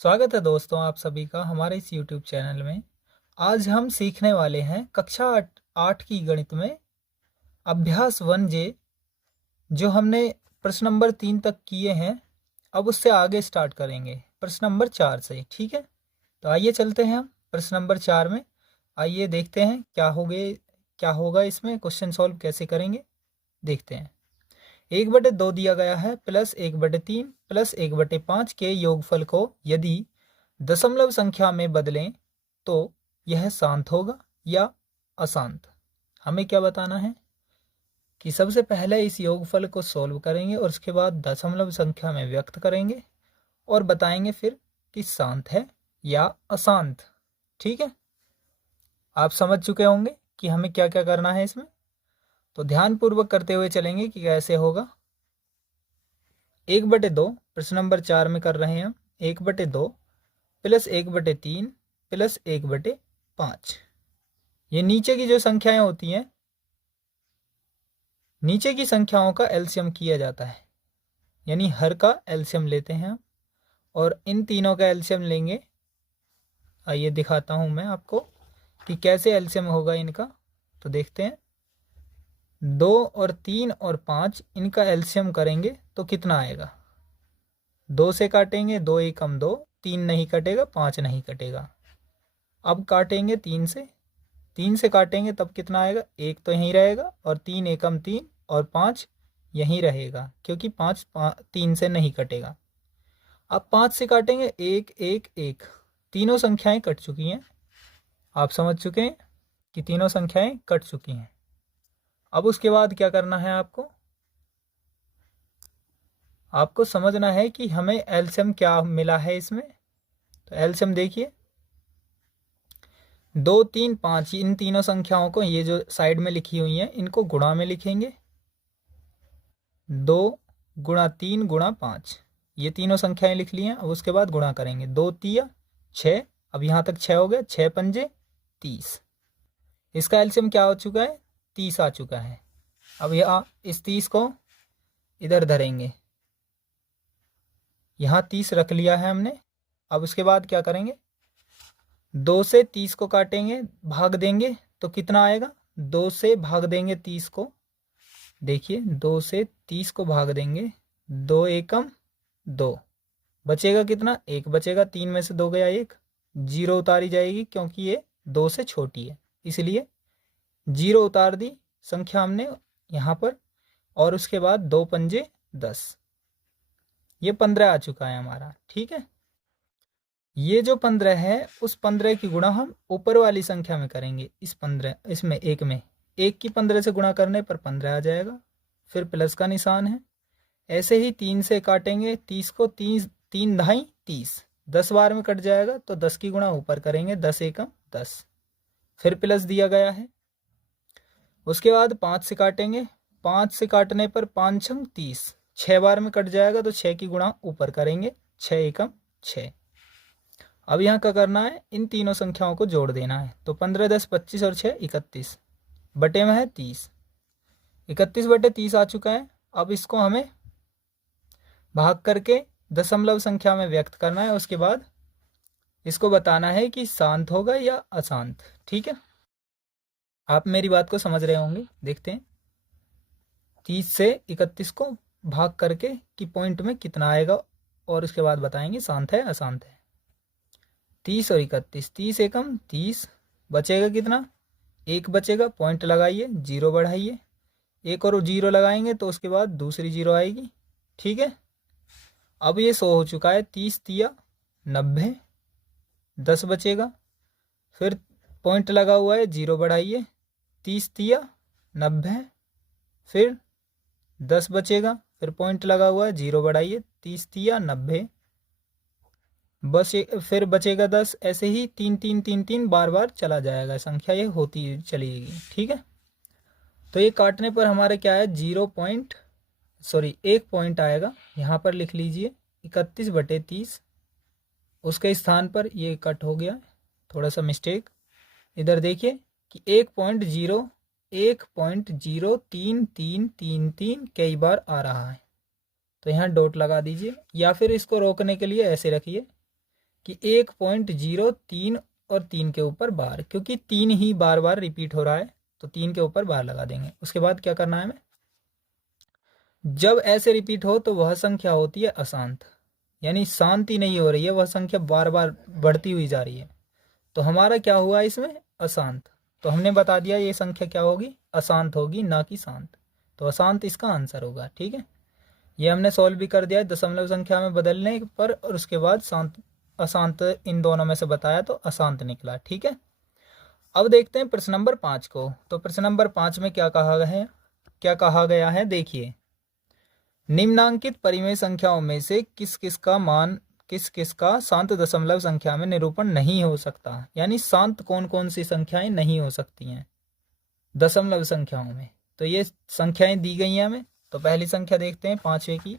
स्वागत है दोस्तों आप सभी का हमारे इस YouTube चैनल में। आज हम सीखने वाले हैं कक्षा आठ की गणित में अभ्यास 1J, जो हमने प्रश्न नंबर 3 तक किए हैं। अब उससे आगे स्टार्ट करेंगे प्रश्न नंबर 4 से। ठीक है, तो आइए चलते हैं हम प्रश्न नंबर 4 में। आइए देखते हैं क्या होगा इसमें, क्वेश्चन सॉल्व कैसे करेंगे देखते हैं। 1/2 दिया गया है प्लस 1/3 प्लस 1/5 के योगफल को यदि दशमलव संख्या में बदलें तो यह शांत होगा या अशांत। हमें क्या बताना है कि सबसे पहले इस योगफल को सॉल्व करेंगे और उसके बाद दशमलव संख्या में व्यक्त करेंगे और बताएंगे फिर कि शांत है या अशांत। ठीक है, आप समझ चुके होंगे कि हमें क्या क्या करना है इसमें, तो ध्यानपूर्वक करते हुए चलेंगे कि कैसे होगा। 1/2 प्रश्न नंबर 4 में कर रहे हैं हम। 1/2 प्लस 1/3 प्लस 1/5। ये नीचे की जो संख्याएं होती हैं, नीचे की संख्याओं का एलसीएम किया जाता है, यानी हर का एलसीएम लेते हैं हम और इन तीनों का एलसीएम लेंगे। आइए दिखाता हूं मैं आपको कि कैसे एलसीएम होगा इनका। तो देखते हैं, 2 और 3 और 5 इनका एलसीएम करेंगे तो कितना आएगा। 2 से काटेंगे, 2 एकम 2, 3 नहीं कटेगा, 5 नहीं कटेगा। अब काटेंगे 3 से, 3 से काटेंगे तब कितना आएगा, 1 तो यहीं रहेगा और 3 एकम 3 और 5 यहीं रहेगा, क्योंकि 5 3 से नहीं कटेगा। अब 5 से काटेंगे, 1 1 1, तीनों संख्याएं कट चुकी हैं। आप समझ चुके हैं कि तीनों संख्याएं कट चुकी हैं। अब उसके बाद क्या करना है, आपको समझना है कि हमें एलसीएम क्या मिला है इसमें। तो एलसीएम देखिए, 2 3 5, इन तीनों संख्याओं को, ये जो साइड में लिखी हुई हैं, इनको गुणा में लिखेंगे। 2 गुणा 3 गुणा 5, ये तीनों संख्याएं लिख ली हैं। अब उसके बाद गुणा करेंगे, 2 तिया 6, अब यहाँ तक 6 हो गए, 6 पंजे 30। इसका एलसीएम क्या हो चुका है, 30 आ चुका है। अब यहाँ इस 30 को इधर धरेंगे, यहाँ 30 रख लिया है हमने। अब उसके बाद क्या करेंगे, 2 से 30 को काटेंगे, भाग देंगे तो कितना आएगा। 2 से भाग देंगे 30 को, देखिए 2 से 30 को भाग देंगे, 2 एकम 2, बचेगा कितना, 1 बचेगा। 3 में से 2 गया 1, 0 उतारी जाएगी क्योंकि ये 2 से छोटी है, इसलिए 0 उतार दी संख्या हमने यहाँ पर। और उसके बाद 2 पंजे 10, ये 15 आ चुका है हमारा। ठीक है, ये जो 15 है, उस 15 की गुणा हम ऊपर वाली संख्या में करेंगे। इस 15 इसमें 1 में 1 की 15 से गुणा करने पर 15 आ जाएगा, फिर प्लस का निशान है। ऐसे ही 3 से काटेंगे 30 को, 3 3 ढाई 30, 10 बार में कट जाएगा तो 10 की गुणा ऊपर करेंगे, 10 एकम 10, फिर प्लस दिया गया है। उसके बाद 5 से काटेंगे, 5 से काटने पर 5 छंग 30, 6 बार में कट जाएगा तो 6 की गुणा ऊपर करेंगे, 6 एकम 6। अब यहाँ क्या करना है, इन तीनों संख्याओं को जोड़ देना है। तो 15 10 25 और 6 31, बटे में है 30, 31/30 आ चुका है। अब इसको हमें भाग करके दशमलव संख्या में व्यक्त करना है। उसके बाद इसको बताना है कि शांत होगा या अशांत। ठीक है, आप मेरी बात को समझ रहे होंगे। देखते हैं, 30 से 31 को भाग करके कि पॉइंट में कितना आएगा और उसके बाद बताएंगे शांत है अशांत है। 30 और 31, 30 एकम 30, बचेगा कितना, 1 बचेगा। पॉइंट लगाइए, 0 बढ़ाइए, 1 और 0 लगाएंगे तो उसके बाद दूसरी 0 आएगी। ठीक है, अब ये 100 हो चुका है। 30 तिया 90, 10 बचेगा, फिर पॉइंट लगा हुआ है, 0 बढ़ाइए, 30 तिया 90, फिर 10 बचेगा, फिर पॉइंट लगा हुआ है, 0 बढ़ाइए, 30 तिया 90, बस फिर बचेगा 10। ऐसे ही 3 3 3 3 बार बार चला जाएगा, संख्या ये होती चलेगी। ठीक है, तो ये काटने पर हमारे क्या है, 1 पॉइंट आएगा। यहाँ पर लिख लीजिए 31/30, उसके स्थान पर ये कट हो गया, थोड़ा सा मिस्टेक। इधर देखिए कि 1.033333 कई बार आ रहा है, तो यहाँ डॉट लगा दीजिए, या फिर इसको रोकने के लिए ऐसे रखिए कि 1.03 और 3 के ऊपर बार, क्योंकि 3 ही बार बार रिपीट हो रहा है तो 3 के ऊपर बार लगा देंगे। उसके बाद क्या करना है हमें, जब ऐसे रिपीट हो तो वह संख्या होती है अशांत, यानी शांति नहीं हो रही है, वह संख्या बार बार बढ़ती हुई जा रही है, तो हमारा क्या हुआ इसमें, अशांत। तो हमने बता दिया ये संख्या क्या होगी, अशांत होगी, ना कि शांत। तो अशांत इसका आंसर होगा। ठीक है, ये हमने सॉल्व भी कर दिया है दशमलव संख्या में बदलने पर, और उसके बाद शांत अशांत इन दोनों में से बताया तो अशांत निकला। ठीक है, अब देखते हैं प्रश्न नंबर 5 को। तो प्रश्न नंबर 5 में क्या कहा गया है, देखिए, निम्नांकित परिमेय संख्याओं में से किस किस का शांत दशमलव संख्या में निरूपण नहीं हो सकता, यानी शांत कौन कौन सी संख्याएं नहीं हो सकती हैं दशमलव संख्याओं में। तो ये संख्याएं दी गई हैं हमें। तो पहली संख्या देखते हैं 5वें की,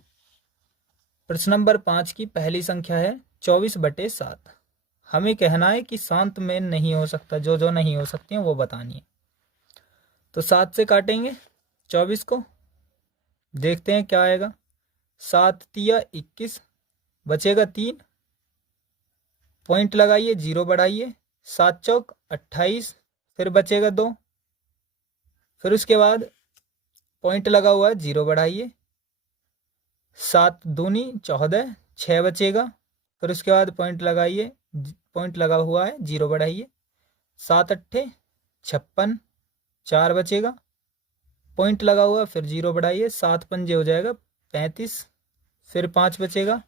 प्रश्न नंबर 5 की पहली संख्या है 24/7। हमें कहना है कि शांत में नहीं हो सकता, जो जो नहीं हो सकती हैं वो बतानी है। तो 7 से काटेंगे 24 को, देखते हैं क्या आएगा। 7 तिया 21, बचेगा 3, पॉइंट लगाइए, 0 बढ़ाइए, 7 चौक 28, फिर बचेगा 2, फिर उसके बाद पॉइंट लगा हुआ है, 0 बढ़ाइए, 7 दूनी 14, 6 बचेगा, फिर उसके बाद पॉइंट लगाइए, पॉइंट लगा हुआ है, 0 बढ़ाइए, 7 अट्ठे 56, 4 बचेगा, पॉइंट लगा हुआ, फिर 0 बढ़ाइए, 7 पंजे हो जाएगा 35, फिर 5 बचेगा,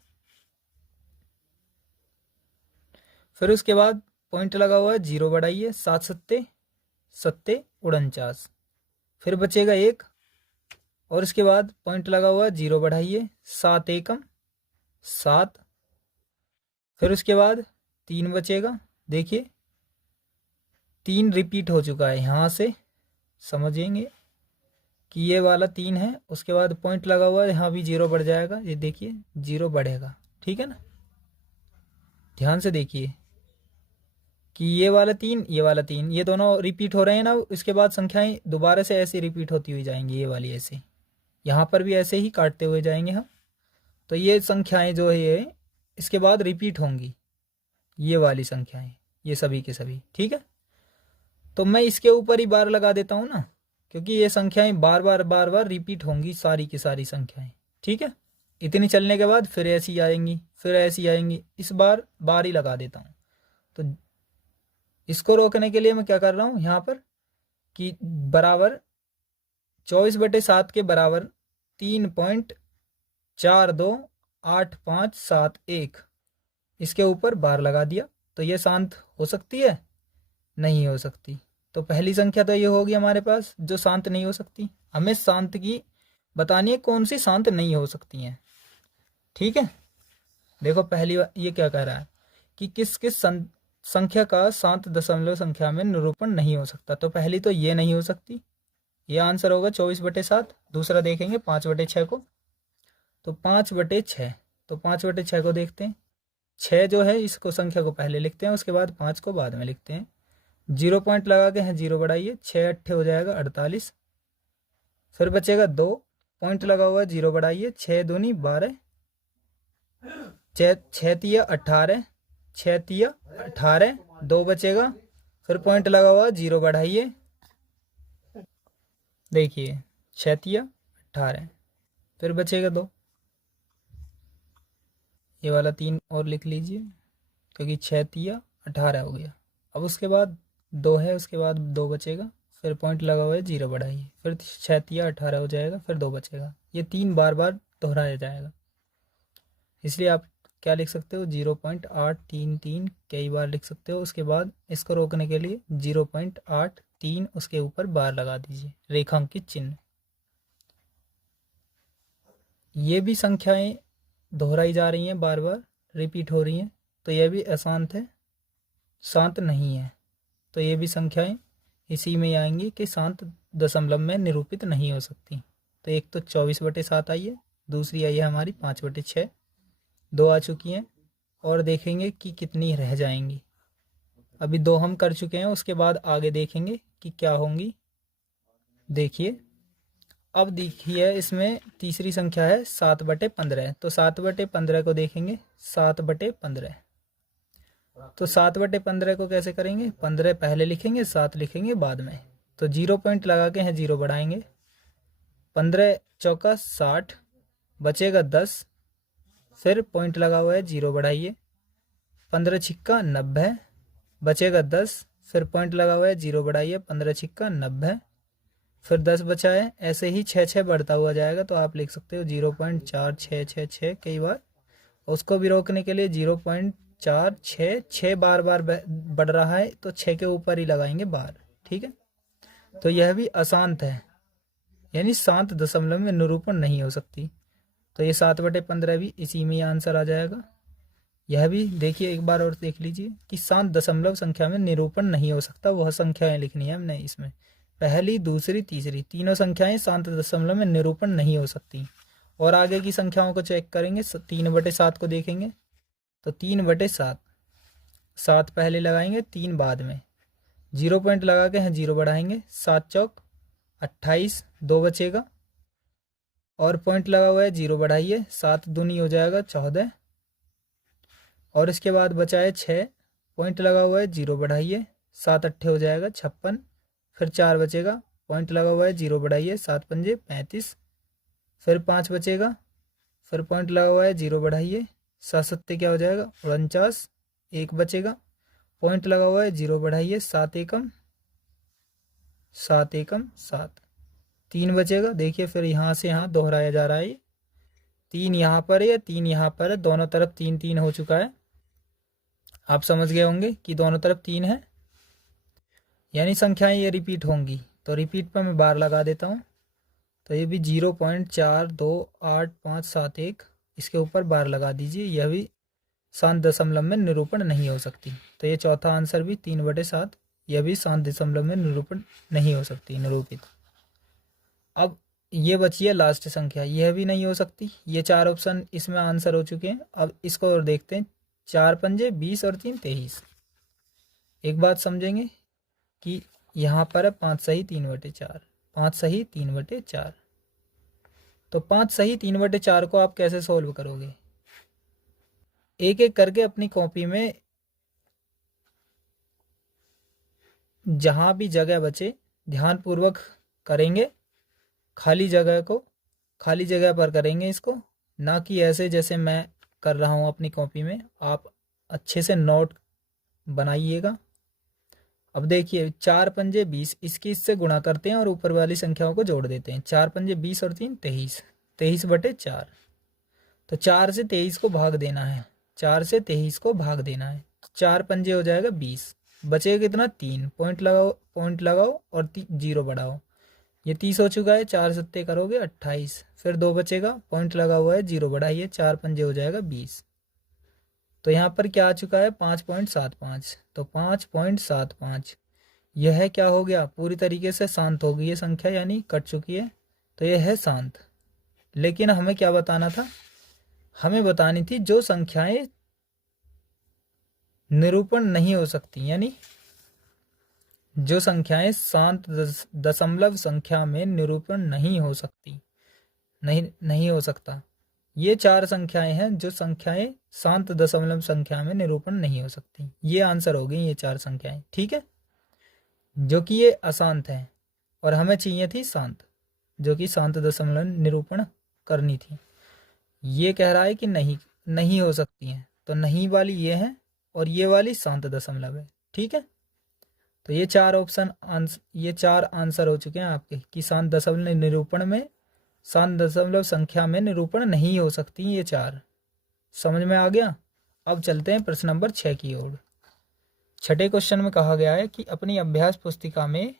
फिर उसके बाद पॉइंट लगा हुआ है, 0 बढ़ाइए, 7 सत्ते 49, फिर बचेगा 1, और इसके बाद पॉइंट लगा हुआ है, 0 बढ़ाइए, 7 एकम 7, फिर उसके बाद 3 बचेगा। देखिए 3 रिपीट हो चुका है, यहाँ से समझेंगे कि ये वाला 3 है, उसके बाद पॉइंट लगा हुआ है, यहाँ भी 0 बढ़ जाएगा, ये देखिए 0 बढ़ेगा। ठीक है ना, ध्यान से देखिए कि ये वाला 3, ये वाला 3, ये दोनों रिपीट हो रहे हैं ना, इसके बाद संख्याएं दोबारा से ऐसे रिपीट होती हुई जाएंगी, ये वाली ऐसे, यहाँ पर भी ऐसे ही काटते हुए जाएंगे हम। तो ये संख्याएं जो है ये इसके बाद रिपीट होंगी, ये वाली संख्याएं, ये सभी के सभी। ठीक है, तो मैं इसके ऊपर ही बार लगा देता हूँ ना, क्योंकि ये संख्याएं बार बार रिपीट होंगी, सारी की सारी संख्याएं। ठीक है, इतनी चलने के बाद फिर ऐसी आएंगी, फिर ऐसी आएंगी, इस बार ही लगा देता हूँ। तो इसको रोकने के लिए मैं क्या कर रहा हूँ यहाँ पर कि बराबर 24/7 के बराबर 3.428571, इसके ऊपर बार लगा दिया। तो ये शांत हो सकती है, नहीं हो सकती। तो पहली संख्या तो ये होगी हमारे पास जो शांत नहीं हो सकती। हमें शांत की बतानी है कौन सी शांत नहीं हो सकती हैं। ठीक है, देखो पहली ये क्या कह रहा है कि किस किस संख्या का शांत दशमलव संख्या में निरूपण नहीं हो सकता। तो पहली तो ये नहीं हो सकती, ये आंसर होगा 24/7। दूसरा देखेंगे 5/6 को, तो 5/6, तो 5/6 को देखते हैं। 6 जो है इसको संख्या को पहले लिखते हैं, उसके बाद 5 को बाद में लिखते हैं। 0 पॉइंट लगा के हैं, 0 बढ़ाइए, 6 अट्ठे हो जाएगा 48, फिर बचेगा 2, पॉइंट लगा हुआ है, 0 बढ़ाइए, 6 दूनी 12, 6 तिया 18, 6 तिया 18, 2 बचेगा, फिर पॉइंट लगा हुआ 0 बढ़ाइए, देखिए 6 तिया 18, फिर बचेगा 2, ये वाला 3 और लिख लीजिए क्योंकि 6 तिया 18 हो गया। अब उसके बाद 2 है, उसके बाद 2 बचेगा, फिर पॉइंट लगा हुआ है, 0 बढ़ाइए, फिर 6 तिया 18 हो जाएगा, फिर 2 बचेगा। ये 3 बार दोहराया जाएगा, इसलिए आप क्या लिख सकते हो 0.833 कई बार लिख सकते हो। उसके बाद इसको रोकने के लिए 0.83 उसके ऊपर बार लगा दीजिए, रेखांकित चिन्ह। ये भी संख्याएं दोहराई जा रही हैं, बार बार रिपीट हो रही हैं, तो यह भी अशांत है, शांत नहीं है। तो ये भी संख्याएं इसी में आएंगी कि शांत दशमलव में निरूपित नहीं हो सकती। तो एक तो 24/7 आई है, दूसरी आई है हमारी 5/6, 2 आ चुकी हैं, और देखेंगे कि कितनी रह जाएंगी। अभी 2 हम कर चुके हैं, उसके बाद आगे देखेंगे कि क्या होंगी। देखिए अब देखिए इसमें तीसरी संख्या है 7/15। तो 7/15 को देखेंगे, 7/15 तो 7/15 को कैसे करेंगे, 15 पहले लिखेंगे, 7 लिखेंगे बाद में। तो 0 पॉइंट लगा के हैं 0 बढ़ाएंगे। 15 चौका 60, बचेगा 10, फिर पॉइंट लगा हुआ है 0 बढ़ाइए। 15 छिक्का 90, बचेगा 10, फिर पॉइंट लगा हुआ है 0 बढ़ाइए। 15 छिक्का 90, फिर 10 बचा है। ऐसे ही 6 बढ़ता हुआ जाएगा, तो आप लिख सकते हो 0.4666 कई बार। उसको भी रोकने के लिए 0.466 बार बार बढ़ रहा है, तो 6 के ऊपर ही लगाएंगे बार। ठीक है, तो यह भी अशांत है, यानी शांत दशमलव में निरूपण नहीं हो सकती। तो ये 7/15 भी इसी में आंसर आ जाएगा। यह भी देखिए, एक बार और देख लीजिए कि शांत दशमलव संख्या में निरूपण नहीं हो सकता, वह संख्याएं लिखनी है हमने इसमें। पहली, दूसरी, तीसरी, तीनों संख्याएं शांत दशमलव में निरूपण नहीं हो सकती। और आगे की संख्याओं को चेक करेंगे। 3/7 को देखेंगे, तो 3/7, 7 पहले लगाएंगे, 3 बाद में। 0 पॉइंट लगा के हैं 0 बढ़ाएंगे। 7 चौक 28, 2 बचेगा, और पॉइंट लगा हुआ है 0 बढ़ाइए। 7 दूनी हो जाएगा 14, और इसके बाद बचा है 6, पॉइंट लगा हुआ है 0 बढ़ाइए। 7 अट्ठे हो जाएगा 56, फिर 4 बचेगा, पॉइंट लगा हुआ है 0 बढ़ाइए। 7 पंजे 35, फिर 5 बचेगा, फिर पॉइंट लगा हुआ है 0 बढ़ाइए। 7 सत्ते क्या हो जाएगा 49, 1 बचेगा, पॉइंट लगा हुआ है 0 बढ़ाइए। 7 एकम 7, 3 बचेगा। देखिए फिर यहाँ से यहाँ दोहराया जा रहा है, 3 यहाँ पर है या 3 यहाँ पर है, दोनों तरफ 3 3 हो चुका है। आप समझ गए होंगे कि दोनों तरफ 3 है, यानी संख्याएं ये रिपीट होंगी। तो रिपीट पर मैं बार लगा देता हूँ। तो ये भी 0.428571, इसके ऊपर बार लगा दीजिए। यह भी शांत दशमलव में निरूपण नहीं हो सकती। तो ये चौथा आंसर भी 3/7, यह भी शांत दशमलव में निरूपण नहीं हो सकती, निरूपित। अब ये बची है लास्ट संख्या, यह भी नहीं हो सकती। ये 4 ऑप्शन इसमें आंसर हो चुके हैं। अब इसको और देखते हैं। 4 पंजे 20 और 3 23। एक बात समझेंगे कि यहाँ पर है 5 सही 3/4, 5 सही 3/4। तो 5 सही 3/4 को आप कैसे सोल्व करोगे? एक एक करके अपनी कॉपी में जहां भी जगह बचे ध्यानपूर्वक करेंगे। खाली जगह पर करेंगे इसको, ना कि ऐसे जैसे मैं कर रहा हूं अपनी कॉपी में। आप अच्छे से नोट बनाइएगा। अब देखिए 4 पंजे 20, इसकी इससे गुणा करते हैं और ऊपर वाली संख्याओं को जोड़ देते हैं। 4 पंजे 20 और 3 23, 23/4। तो 4 से 23 को भाग देना है, 4 से 23 को भाग देना है। 4 पंजे हो जाएगा 20, बचेगा कितना 3, पॉइंट लगाओ और 0 बढ़ाओ। ये 30 हो चुका है। 4 सत्ते करोगे 28, फिर 2 बचेगा, पॉइंट लगा हुआ है 0 बढ़ाइए। 4 पंजे हो जाएगा 20। तो यहाँ पर क्या आ चुका है 5.75। तो 5.75 यह क्या हो गया, पूरी तरीके से शांत हो गई है संख्या, यानी कट चुकी है। तो यह है शांत। लेकिन हमें क्या बताना था, हमें बतानी थी जो संख्याएं निरूपण नहीं हो सकती, यानी जो संख्याएं शांत दशमलव संख्या में निरूपण नहीं हो सकती, नहीं हो सकता। ये 4 संख्याएं हैं जो संख्याएं शांत दशमलव संख्या में निरूपण नहीं हो सकती। ये आंसर हो गई ये 4 संख्याएं। ठीक है, जो कि ये अशांत है, और हमें चाहिए थी शांत, जो कि शांत दशमलव निरूपण करनी थी। ये कह रहा है कि नहीं हो सकती हैं, तो नहीं वाली ये है और ये वाली शांत दशमलव है। ठीक है, तो ये 4 आंसर हो चुके हैं आपके कि शांत दशमलव निरूपण में, शांत दशमलव संख्या में निरूपण नहीं हो सकती। ये 4 समझ में आ गया। अब चलते हैं प्रश्न नंबर 6 की ओर। छठे क्वेश्चन में कहा गया है कि अपनी अभ्यास पुस्तिका में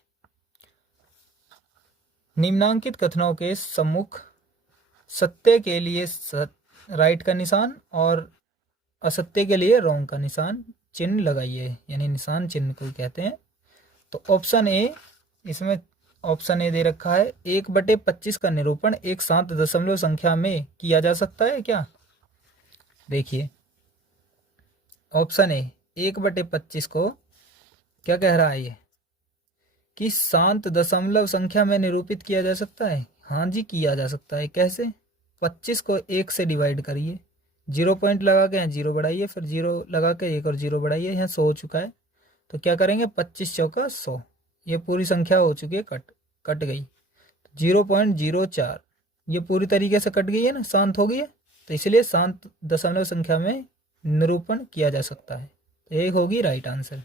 निम्नांकित कथनों के सम्मुख सत्य के लिए राइट का निशान और असत्य के लिए रॉन्ग का निशान चिन्ह लगाइए, यानी निशान चिन्ह को कहते हैं। तो ऑप्शन ए, इसमें ऑप्शन ए दे रखा है 1/25 का निरूपण एक शांत दशमलव संख्या में किया जा सकता है क्या? देखिए ऑप्शन ए 1/25 को क्या कह रहा है, ये कि शांत दशमलव संख्या में निरूपित किया जा सकता है। हाँ जी, किया जा सकता है। कैसे? 25 को 1 से डिवाइड करिए, 0 पॉइंट लगा के यहाँ 0 बढ़ाइए, फिर 0 लगा के एक और 0 बढ़ाइए, यहाँ 100 हो चुका है। तो क्या करेंगे, 25 चौका 100, ये पूरी संख्या हो चुकी है, कट गई। 0.04 ये पूरी तरीके से कट गई है ना, शांत हो गई है, तो इसलिए शांत दशमलव संख्या में निरूपण किया जा सकता है। तो एक होगी राइट आंसर।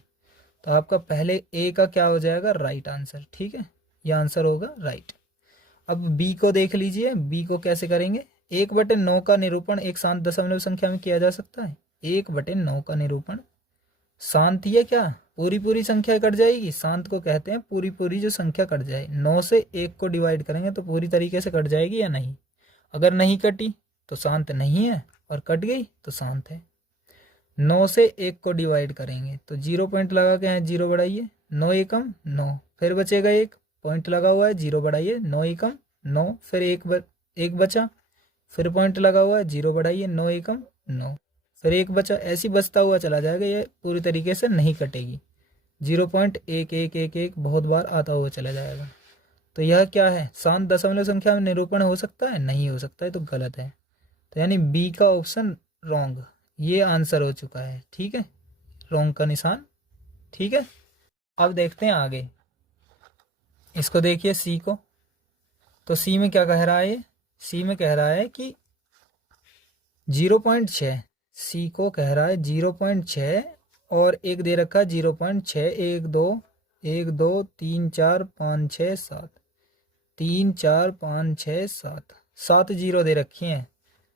तो आपका पहले ए का क्या हो जाएगा, राइट आंसर। ठीक है, यह आंसर होगा राइट। अब बी को देख लीजिए, बी को कैसे करेंगे। 1/9 का निरूपण एक शांत दशमलव संख्या में किया जा सकता है। 1/9 का निरूपण शांत ही है क्या, पूरी पूरी संख्या कट जाएगी। शांत को कहते हैं पूरी पूरी जो संख्या कट जाए। 9 से 1 को डिवाइड करेंगे तो पूरी तरीके से कट जाएगी या नहीं। अगर नहीं कटी तो शांत नहीं है, और कट गई तो शांत है। 9 से 1 को डिवाइड करेंगे तो 0 पॉइंट लगा के यहाँ 0 बढ़ाइए, 9 एकम 9, फिर बचेगा 1 पॉइंट लगा हुआ है, 0 बढ़ाइए, 9 एकम 9, फिर एक बचा, फिर पॉइंट लगा हुआ है, 0 बढ़ाइए, 9 एकम 9, फिर एक बचा। ऐसी बचता हुआ चला जाएगा, ये पूरी तरीके से नहीं कटेगी। 0.1111 बहुत बार आता हुआ चला जाएगा। तो यह क्या है, शांत दशमलव संख्या में निरूपण हो सकता है, नहीं हो सकता है, तो गलत है। तो यानी बी का ऑप्शन रॉन्ग, ये आंसर हो चुका है। ठीक है, रॉन्ग का निशान। ठीक है, अब देखते हैं आगे। इसको देखिए सी को, तो सी में क्या कह रहा है, सी में कह रहा है कि 0.6, सी को कह रहा है 0.6 और एक दे रखा है 0.6, 1 2 1 2 3 4 5 6 7, 3 4 5 6 7, 7 जीरो दे रखी हैं।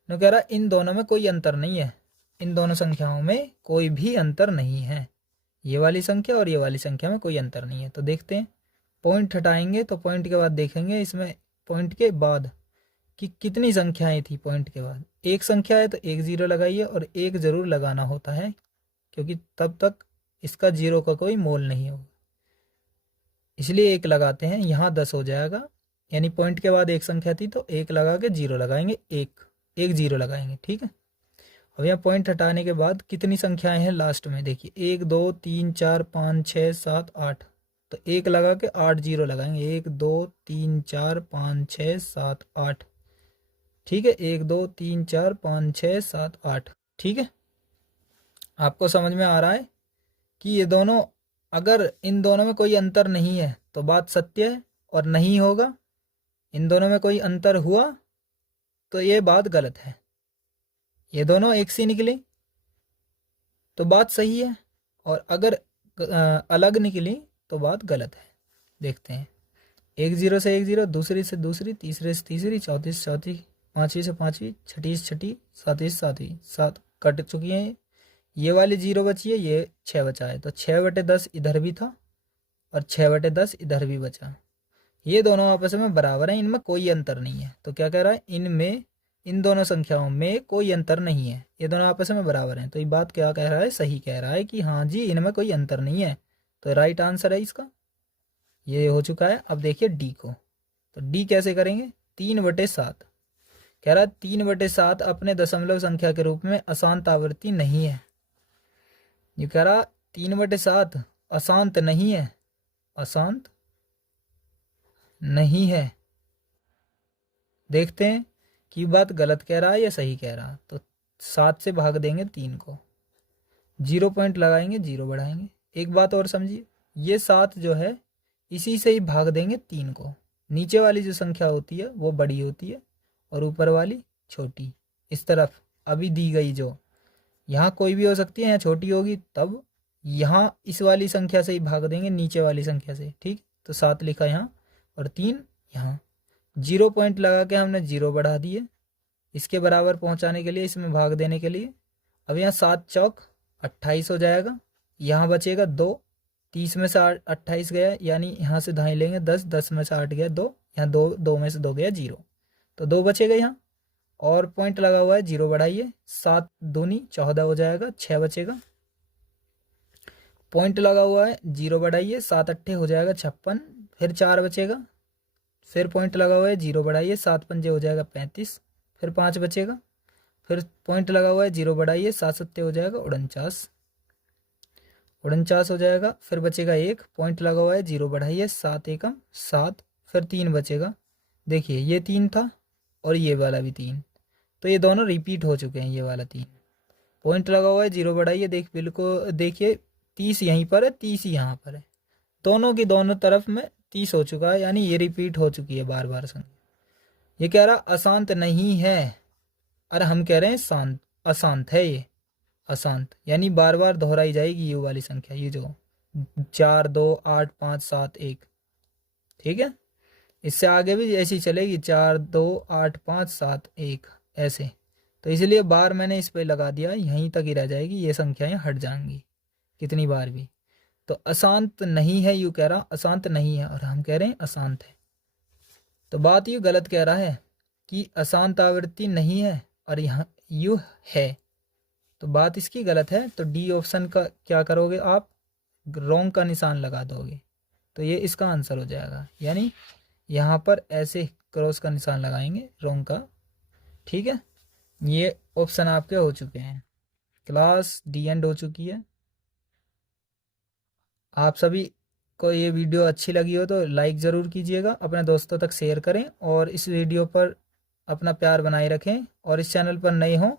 तो कह रहा है इन दोनों में कोई अंतर नहीं है, इन दोनों संख्याओं में कोई भी अंतर नहीं है। ये वाली संख्या और ये वाली संख्या में कोई अंतर नहीं है। तो देखते हैं, पॉइंट हटाएंगे तो पॉइंट के बाद देखेंगे इसमें, पॉइंट के बाद कि कितनी संख्याएं थी। पॉइंट के बाद एक संख्या है तो एक जीरो लगाइए, और एक ज़रूर लगाना होता है, क्योंकि तब तक इसका जीरो का कोई मोल नहीं होगा, इसलिए एक लगाते हैं। यहाँ 10 हो जाएगा, यानी पॉइंट के बाद एक संख्या थी तो एक लगा के जीरो लगाएंगे, एक जीरो लगाएंगे। ठीक है, अब यहाँ पॉइंट हटाने के बाद कितनी संख्याएं हैं लास्ट में, देखिए 1 2 3 4 5 6 7 8, तो एक लगा के 8 जीरो लगाएंगे, 1 2 3 4 5 6 7 8। ठीक है, 1 2 3 4 5 6 7 8। ठीक है, आपको समझ में आ रहा है कि ये दोनों, अगर इन दोनों में कोई अंतर नहीं है तो बात सत्य है, और नहीं होगा, इन दोनों में कोई अंतर हुआ तो ये बात गलत है। ये दोनों एक सी निकली तो बात सही है, और अगर अलग निकली तो बात गलत है। देखते हैं, 1 0 से 1 0, दूसरी से दूसरी, तीसरे से तीसरी, चौथी से चौथी, पाँचवीं से पाँचवीं, छठी से छठी, सातवीं से सातवीं, 7 कट चुकी हैं। ये वाली 0 बची है, ये 6 बचा है, तो 6/10 इधर भी था और 6/10 इधर भी बचा। ये दोनों आपस में बराबर हैं, इनमें कोई अंतर नहीं है। तो क्या कह रहा है, इनमें, इन दोनों संख्याओं में कोई अंतर नहीं है, ये दोनों आपस में बराबर हैं। तो ये बात क्या कह रहा है, सही कह रहा है कि हाँ जी इनमें कोई अंतर नहीं है। तो राइट आंसर है इसका, ये हो चुका है। अब देखिए डी को, तो डी कैसे करेंगे, 3/7 कह रहा है 3/7 अपने दशमलव संख्या के रूप में अशांत आवृत्ति नहीं है। ये कह रहा 3/7 अशांत नहीं है, अशांत नहीं है। देखते हैं कि बात गलत कह रहा है या सही कह रहा है। तो 7 से भाग देंगे 3 को, 0 पॉइंट लगाएंगे, 0 बढ़ाएंगे। एक बात और समझिए, ये 7 जो है इसी से ही भाग देंगे 3 को। नीचे वाली जो संख्या होती है वो बड़ी होती है और ऊपर वाली छोटी। इस तरफ अभी दी गई जो, यहाँ कोई भी हो सकती है, यहाँ छोटी होगी, तब यहाँ इस वाली संख्या से ही भाग देंगे नीचे वाली संख्या से। ठीक, तो 7 लिखा यहाँ और 3 यहाँ। 0 पॉइंट लगा के हमने 0 बढ़ा दिए इसके बराबर पहुँचाने के लिए, इसमें भाग देने के लिए। अब यहाँ 7 चौक 28 हो जाएगा, यहाँ बचेगा 2, 30 में से 28 गया, यानी यहाँ से धाई लेंगे 10, 10 में से 8 गया 2, यहाँ 2, 2 में से 2 गया 0, तो 2 बचेगा यहाँ। और पॉइंट लगा हुआ है, 0 बढ़ाइए, 7 दूनी 14 हो जाएगा, 6 बचेगा। पॉइंट लगा हुआ है, 0 बढ़ाइए, 7 अट्ठे हो जाएगा 56, फिर 4 बचेगा। फिर पॉइंट लगा हुआ है, 0 बढ़ाइए, 7 पंजे हो जाएगा 35, फिर 5 बचेगा। फिर पॉइंट लगा हुआ है, 0 बढ़ाइए, 7 सत्ते हो जाएगा 49, 49 हो जाएगा। फिर बचेगा 1, पॉइंट लगा हुआ है, 0 बढ़ाइए, 7 एकम 7, फिर 3 बचेगा। देखिए ये 3 था और ये वाला भी 3, तो ये दोनों रिपीट हो चुके हैं, ये वाला 3 पॉइंट लगा हुआ है, 0 बढ़ाइए, बिल्कुल देखिए 30 यहीं पर है, 30 यहाँ पर है, दोनों की दोनों तरफ में 30 हो चुका है, यानी ये रिपीट हो चुकी है बार बार संख्या। ये कह रहा अशांत नहीं है, अरे हम कह रहे हैं शांत, अशांत है ये, अशांत यानी बार बार दोहराई जाएगी ये वाली संख्या, ये जो 4 2 8 5 7 1, ठीक है। इससे आगे भी ऐसी चलेगी, 4 2 8 5 7 1 ऐसे। तो इसलिए बार मैंने इस पे लगा दिया, यहीं तक ही रह जाएगी, ये संख्याएं हट जाएंगी कितनी बार भी। तो अशांत नहीं है यू कह रहा, अशांत नहीं है, और हम कह रहे हैं अशांत है। तो बात यू गलत कह रहा है कि अशांत आवृत्ति नहीं है और यहाँ यू है, तो बात इसकी गलत है। तो डी ऑप्शन का क्या करोगे आप, रोंग का निशान लगा दोगे, तो ये इसका आंसर हो जाएगा। यानी यहाँ पर ऐसे क्रॉस का निशान लगाएंगे रोंग का, ठीक है। ये ऑप्शन आपके हो चुके हैं। क्लास डी एंड हो चुकी है। आप सभी को ये वीडियो अच्छी लगी हो तो लाइक ज़रूर कीजिएगा, अपने दोस्तों तक शेयर करें और इस वीडियो पर अपना प्यार बनाए रखें। और इस चैनल पर नए हों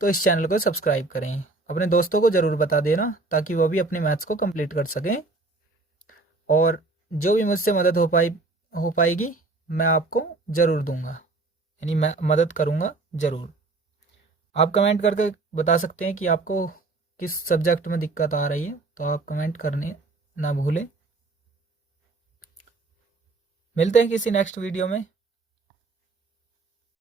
तो इस चैनल को सब्सक्राइब करें, अपने दोस्तों को ज़रूर बता देना ताकि वो भी अपने मैथ्स को कंप्लीट कर सकें। और जो भी मुझसे मदद हो पाएगी मैं आपको ज़रूर दूंगा, यानी मैं मदद करूंगा ज़रूर। आप कमेंट करके बता सकते हैं कि आपको किस सब्जेक्ट में दिक्कत आ रही है, तो आप कमेंट करने ना भूलें। मिलते हैं किसी नेक्स्ट वीडियो में।